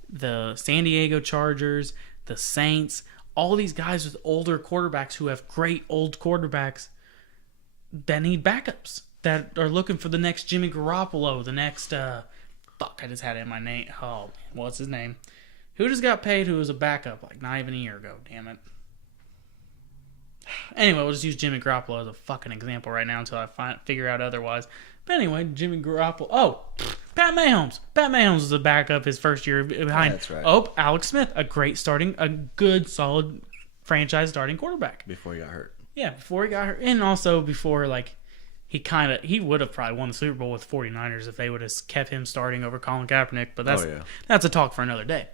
the San Diego Chargers, the Saints, all these guys with older quarterbacks who have great old quarterbacks that need backups, that are looking for the next Jimmy Garoppolo, the next, I just had it in my name. Oh, what's his name? Who just got paid who was a backup like not even a year ago, damn it. Anyway, we'll just use Jimmy Garoppolo as a fucking example right now until I figure out otherwise. But anyway, Jimmy Garoppolo. Oh, Pat Mahomes. Pat Mahomes was a backup his first year behind. That's right. Oh, Alex Smith, a good, solid franchise starting quarterback. Before he got hurt. Yeah, before he got hurt. And also before, he would have probably won the Super Bowl with 49ers if they would have kept him starting over Colin Kaepernick. But that's a talk for another day.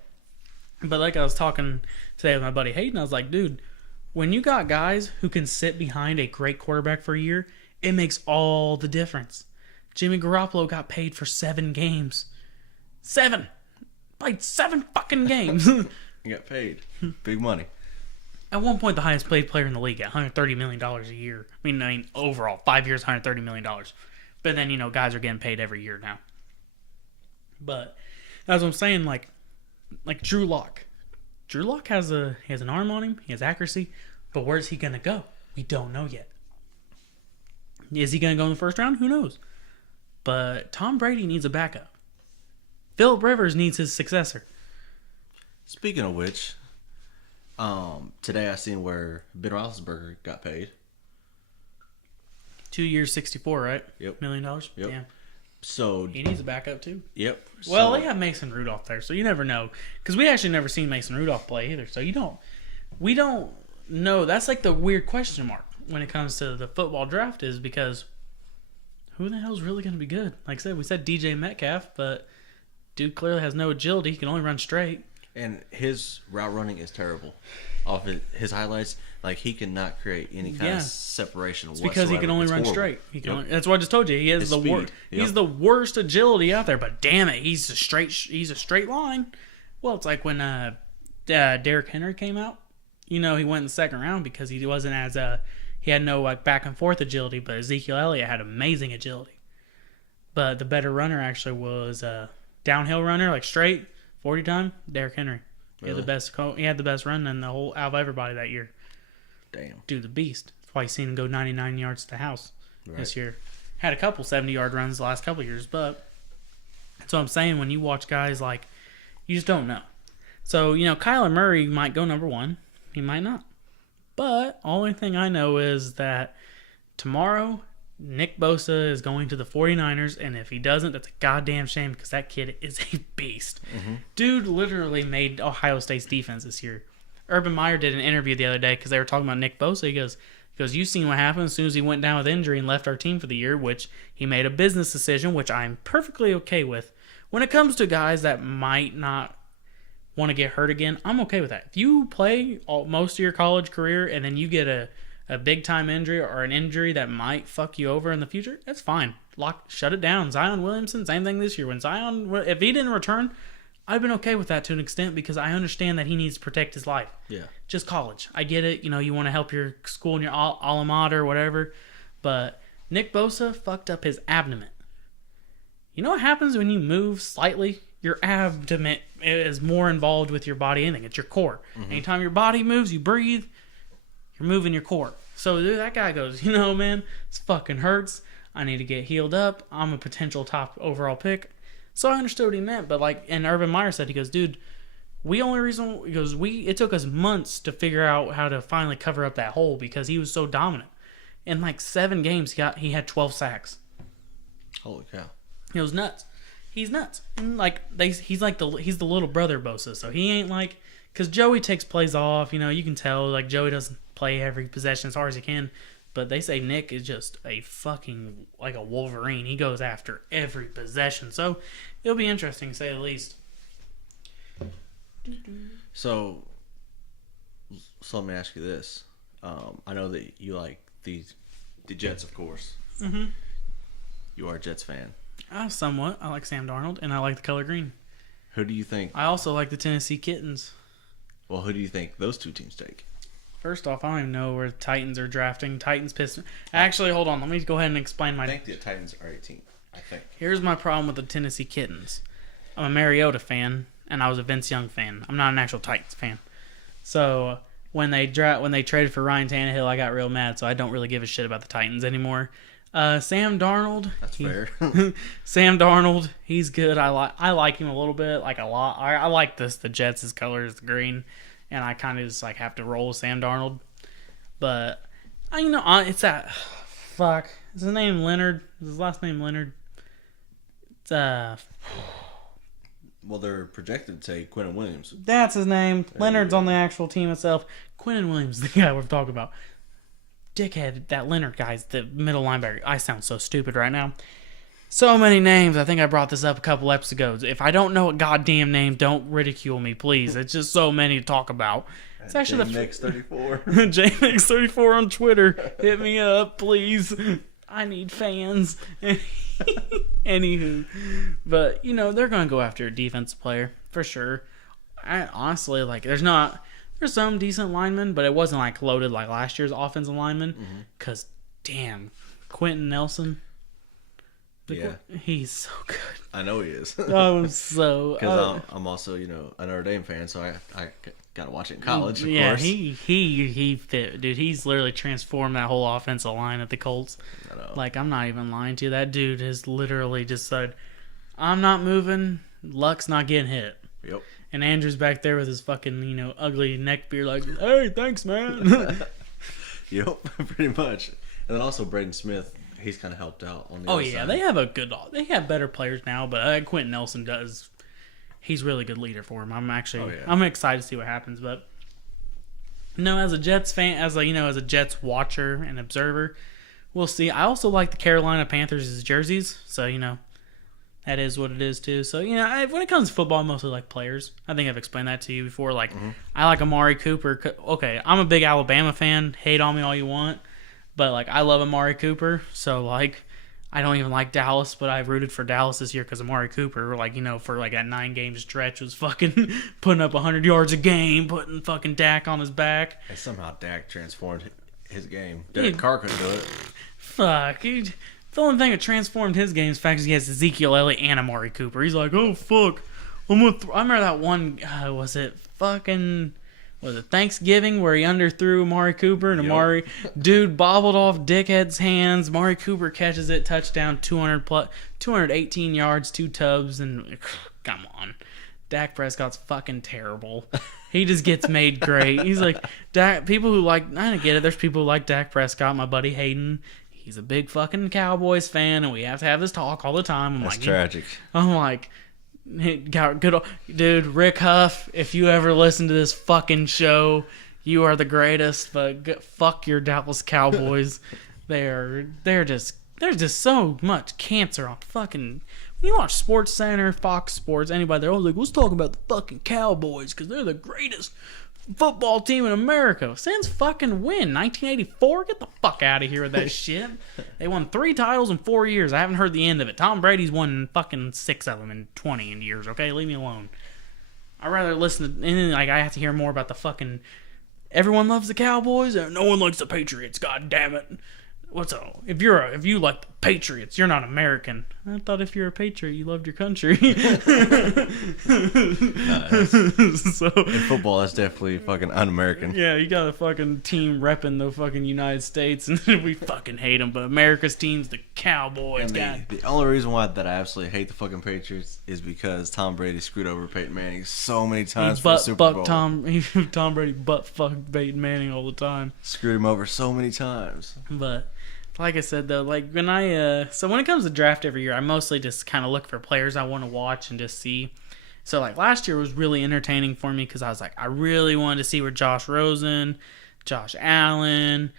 But like I was talking today with my buddy Hayden, I was like, dude, when you got guys who can sit behind a great quarterback for a year, it makes all the difference. Jimmy Garoppolo got paid for 7 games. 7! Played 7 fucking games. He got paid. Big money. At one point, the highest paid player in the league at $130 million a year. I mean, overall, 5 years, $130 million. But then, guys are getting paid every year now. But as I'm saying, like Drew Lock. Drew Lock has an arm on him. He has accuracy. But where's he going to go? We don't know yet. Is he going to go in the first round? Who knows? But Tom Brady needs a backup. Phillip Rivers needs his successor. Speaking of which, today I seen where Ben Roethlisberger got paid. 2 years, 64, right? Yep. $1 million? Yep. Yeah. So he needs a backup too. Yep. Well, they have Mason Rudolph there, so you never know. Because we actually never seen Mason Rudolph play either, so we don't know. That's like the weird question mark when it comes to the football draft, is because who the hell's really going to be good? Like I said, we said DJ Metcalf, but dude clearly has no agility. He can only run straight. And his route running is terrible. Off his highlights, like he cannot create any kind of separation whatsoever. Because he can only run straight. That's what I just told you. He has He's the worst agility out there. But damn it, he's a straight line. Well, it's like when Derrick Henry came out. He went in the second round because he wasn't as he had no back and forth agility. But Ezekiel Elliott had amazing agility. But the better runner actually was downhill runner, like straight 40 time. Derrick Henry. Really? He had the best run in the whole out of everybody that year. Damn. Dude, the beast. That's why you seen him go 99 yards to the house this year. Had a couple 70-yard runs the last couple years, but that's what I'm saying. When you watch guys you just don't know. So, Kyler Murray might go number 1. He might not. But only thing I know is that tomorrow Nick Bosa is going to the 49ers, and if he doesn't, that's a goddamn shame because that kid is a beast. Mm-hmm. Dude literally made Ohio State's defense this year. Urban Meyer did an interview the other day because they were talking about Nick Bosa. He goes, you've seen what happened as soon as he went down with injury and left our team for the year, which he made a business decision, which I'm perfectly okay with. When it comes to guys that might not want to get hurt again, I'm okay with that. If you play most of your college career and then you get a big-time injury or an injury that might fuck you over in the future, that's fine. Shut it down. Zion Williamson, same thing this year. If he didn't return, I've been okay with that to an extent because I understand that he needs to protect his life. Yeah. Just college. I get it. You want to help your school and your alma mater or whatever. But Nick Bosa fucked up his abdomen. You know what happens when you move slightly? Your abdomen is more involved with your body than anything. It's your core. Mm-hmm. Anytime your body moves, you breathe, you're moving your core. So dude, that guy goes, man, this fucking hurts. I need to get healed up. I'm a potential top overall pick. So I understood what he meant. But and Urban Meyer said, he goes, dude, it took us months to figure out how to finally cover up that hole because he was so dominant. In 7 games, he had 12 sacks. Holy cow. It was nuts. He's nuts. And he's the little brother Bosa, so he ain't because Joey takes plays off. You can tell Joey doesn't play every possession as hard as he can, but they say Nick is just a fucking a Wolverine. He goes after every possession, so it'll be interesting to say the least. So let me ask you this. I know that you like the Jets, of course. Mm-hmm. You are a Jets fan. Somewhat. I like Sam Darnold, and I like the color green. Who do you think? I also like the Tennessee Kittens. Well, who do you think those two teams take? First off, I don't even know where the Titans are drafting. Titans, Pistons. Actually, hold on. Let me go ahead and explain I think the Titans are 18. I think. Here's my problem with the Tennessee Kittens. I'm a Mariota fan, and I was a Vince Young fan. I'm not an actual Titans fan. So when they traded for Ryan Tannehill, I got real mad. So I don't really give a shit about the Titans anymore. Sam Darnold. That's fair. Sam Darnold, he's good. I like him a little bit, a lot. I like the Jets' color is the green, and I kind of just have to roll with Sam Darnold. But it's that fuck. Is his name Leonard? Is his last name Leonard? It's Well, they're projected to take Quinnen Williams. That's his name. Leonard's on the actual team itself. Quinnen Williams, the guy we're talking about. Dickhead, that Leonard guy's the middle linebacker. I sound so stupid right now. So many names. I think I brought this up a couple episodes ago. If I don't know a goddamn name, don't ridicule me, please. It's just so many to talk about. It's actually JMX34. JMX34 on Twitter. Hit me up, please. I need fans. Anywho. But, they're going to go after a defensive player, for sure. Honestly, there's some decent linemen, but it wasn't loaded like last year's offensive lineman. Because, damn, Quentin Nelson. Yeah. He's so good. I know he is. Because I'm also, a Notre Dame fan, so I got to watch it in college, of Yeah, course. he fit. Dude, he's literally transformed that whole offensive line at the Colts. I know. I'm not even lying to you. That dude has literally just said, I'm not moving. Luck's not getting hit. Yep. And Andrew's back there with his fucking, ugly neck beard hey, thanks, man. Yep, pretty much. And then also Braden Smith, he's kind of helped out on the other side. They have better players now, but Quentin Nelson does. He's a really good leader for him. I'm excited to see what happens. But, as a Jets fan, as a Jets watcher and observer, we'll see. I also like the Carolina Panthers' jerseys, so, that is what it is, too. So, when it comes to football, I mostly like players. I think I've explained that to you before. I like Amari Cooper. Okay, I'm a big Alabama fan. Hate on me all you want. But, I love Amari Cooper. So, I don't even like Dallas, but I rooted for Dallas this year because Amari Cooper, for a 9-game stretch, was fucking putting up 100 yards a game, putting fucking Dak on his back. And somehow Dak transformed his game. Derek Carr couldn't do it. Fuck. The only thing that transformed his game is the fact he has Ezekiel Elliott and Amari Cooper. He's like, oh, fuck. I remember that one, was it Thanksgiving where he underthrew Amari Cooper and Amari, dude, bobbled off Dickhead's hands. Amari Cooper catches it, touchdown, 218 yards, 2 tubs, and come on. Dak Prescott's fucking terrible. He just gets made great. He's people who I don't get it. There's people who like Dak Prescott, my buddy Hayden. He's a big fucking Cowboys fan, and we have to have this talk all the time. That's tragic. I'm like, good dude, Rick Huff, if you ever listen to this fucking show, you are the greatest, but fuck your Dallas Cowboys. There's just so much cancer on fucking. When you watch Sports Center, Fox Sports, anybody, they're always let's talk about the fucking Cowboys because they're the greatest football team in America. Since fucking when? 1984? Get the fuck out of here with that shit. They won 3 titles in 4 years. I haven't heard the end of it. Tom Brady's won fucking 6 of them in 20 years, okay? Leave me alone. I'd rather listen to, and then, like, I have to hear more about the fucking, everyone loves the Cowboys and no one likes the Patriots. God damn it. What's up? If you like the Patriots, you're not American. I thought if you're a patriot, you loved your country. Nah, So in football, that's definitely fucking un-American. yeah, you got a fucking team repping the fucking United States, and we fucking hate them. But America's team's the Cowboys. And the only reason why that I absolutely hate the fucking Patriots is because Tom Brady screwed over Peyton Manning so many times for the Super Bowl. Tom Brady butt fucked Peyton Manning all the time. Screwed him over so many times. But like I said though, like when when it comes to draft every year, I mostly just kind of look for players I want to watch and just see. So like last year was really entertaining for me because I was like, I really wanted to see where Josh Rosen, Josh Allen,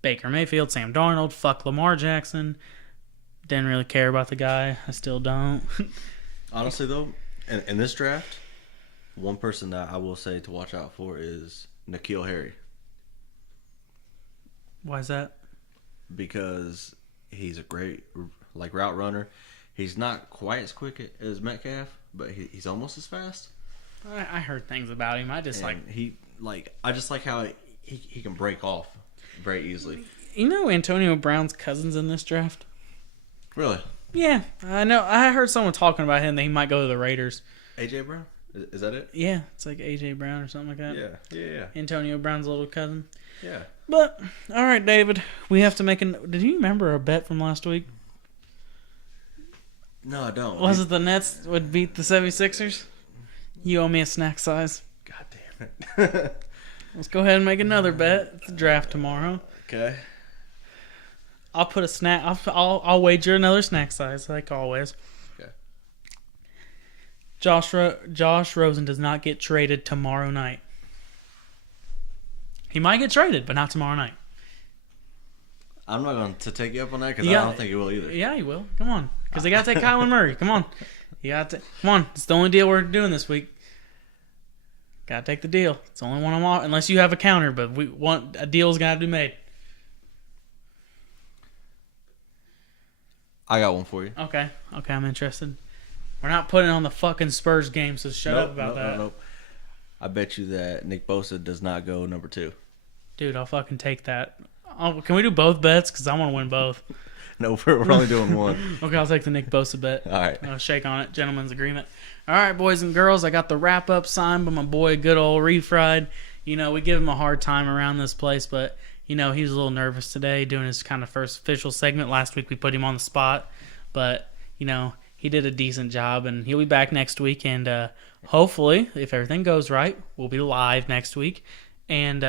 Baker Mayfield, Sam Darnold, fuck Lamar Jackson. Didn't really care about the guy. I still don't. Honestly though, in this draft, one person that I will say to watch out for is N'Keal Harry. Why is that? Because he's a great route runner. He's not quite as quick as Metcalf, but he's almost as fast. I heard things about him. I just I just like how he can break off very easily. You know Antonio Brown's cousin's in this draft? Really? Yeah, I know. I heard someone talking about him that he might go to the Raiders. AJ Brown? Is that it? Yeah, it's like AJ Brown or something like that. Yeah. Antonio Brown's little cousin. Yeah. But, all right, David, we have to make did you remember our bet from last week? No, I don't. Was it the Nets would beat the 76ers? You owe me a snack size. God damn it. Let's go ahead and make another bet. It's a draft tomorrow. Okay. I'll put a snack. I'll wager another snack size, like always. Okay. Josh Rosen does not get traded tomorrow night. He might get traded, but not tomorrow night. I'm not going to take you up on that because I don't think he will either. Yeah, he will. Come on. Because they got to take Kyler Murray. Come on. Come on. It's the only deal we're doing this week. Got to take the deal. It's the only one I'm off. Unless you have a counter, but a deal's got to be made. I got one for you. Okay, I'm interested. We're not putting on the fucking Spurs game, so shut up about that. Nope. I bet you that Nick Bosa does not go number 2. Dude, I'll fucking take that. Can we do both bets? Because I want to win both. No, we're only doing one. Okay, I'll take the Nick Bosa bet. All right. I'll shake on it. Gentleman's agreement. All right, boys and girls, I got the wrap-up signed by my boy, good old Refried. You know, we give him a hard time around this place, but, you know, he was a little nervous today doing his kind of first official segment. Last week we put him on the spot, but, you know, he did a decent job, and he'll be back next week, and hopefully, if everything goes right, we'll be live next week. And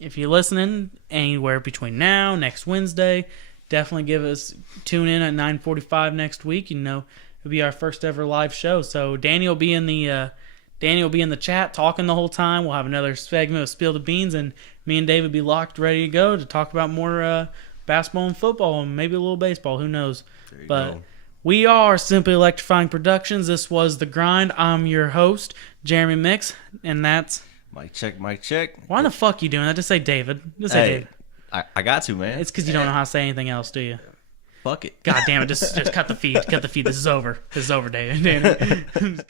if you're listening anywhere between now, next Wednesday, definitely tune in at 9:45 next week. You know, it'll be our first ever live show. So Danny will be in the chat talking the whole time. We'll have another segment of Spill the Beans, and me and David be locked, ready to go to talk about more basketball and football, and maybe a little baseball. Who knows? There you But go. we are Simply Electrifying Productions. This was The Grind. I'm your host, Jeremy Mix, and that's... Mic check. Why the fuck you doing that? Just say David. Just say David. I got to, man. It's because you don't know how to say anything else, do you? Fuck it. God damn it. Just cut the feed. Cut the feed. This is over. This is over, David.